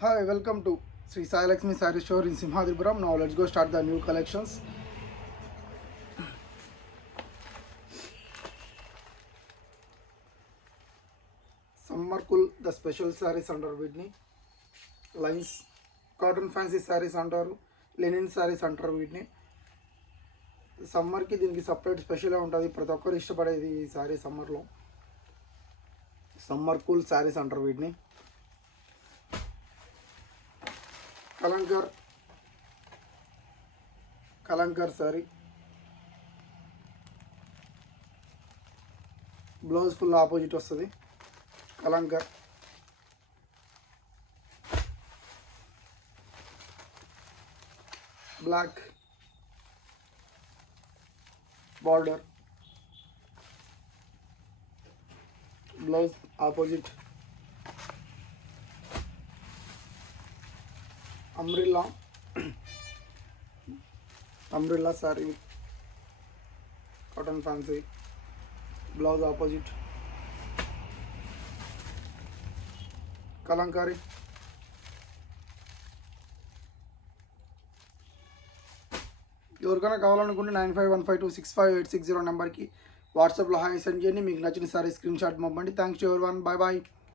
Hi, welcome to Sri Sai Lakshmi Saree Store in Simhadripuram. Now let's go start the new collections. Summer Cool, the special sarees under Whitney. Lines, cotton fancy sarees under linen sarees under Whitney. సమ్మర్కి దీనికి సపరేట్ స్పెషల్గా ఉంటుంది. ప్రతి ఒక్కరు ఇష్టపడేది ఈ శారీ సమ్మర్లో. Summer cool saris అంటారు వీటిని. Kalamkari sari, blouse full opposite వస్తుంది. Kalamkari black border, blouse opposite. Umbrella sari, cotton fancy, blouse opposite. Kalamkari, ఎవరికైనా కావాలనుకుంటే 9515265860 నెంబర్కి వాట్సాప్లో హాయ్ సెండ్ చేయండి. మీకు నచ్చిన సారీ స్క్రీన్ షాట్ పంపండి. Thanks to everyone. Bye bye.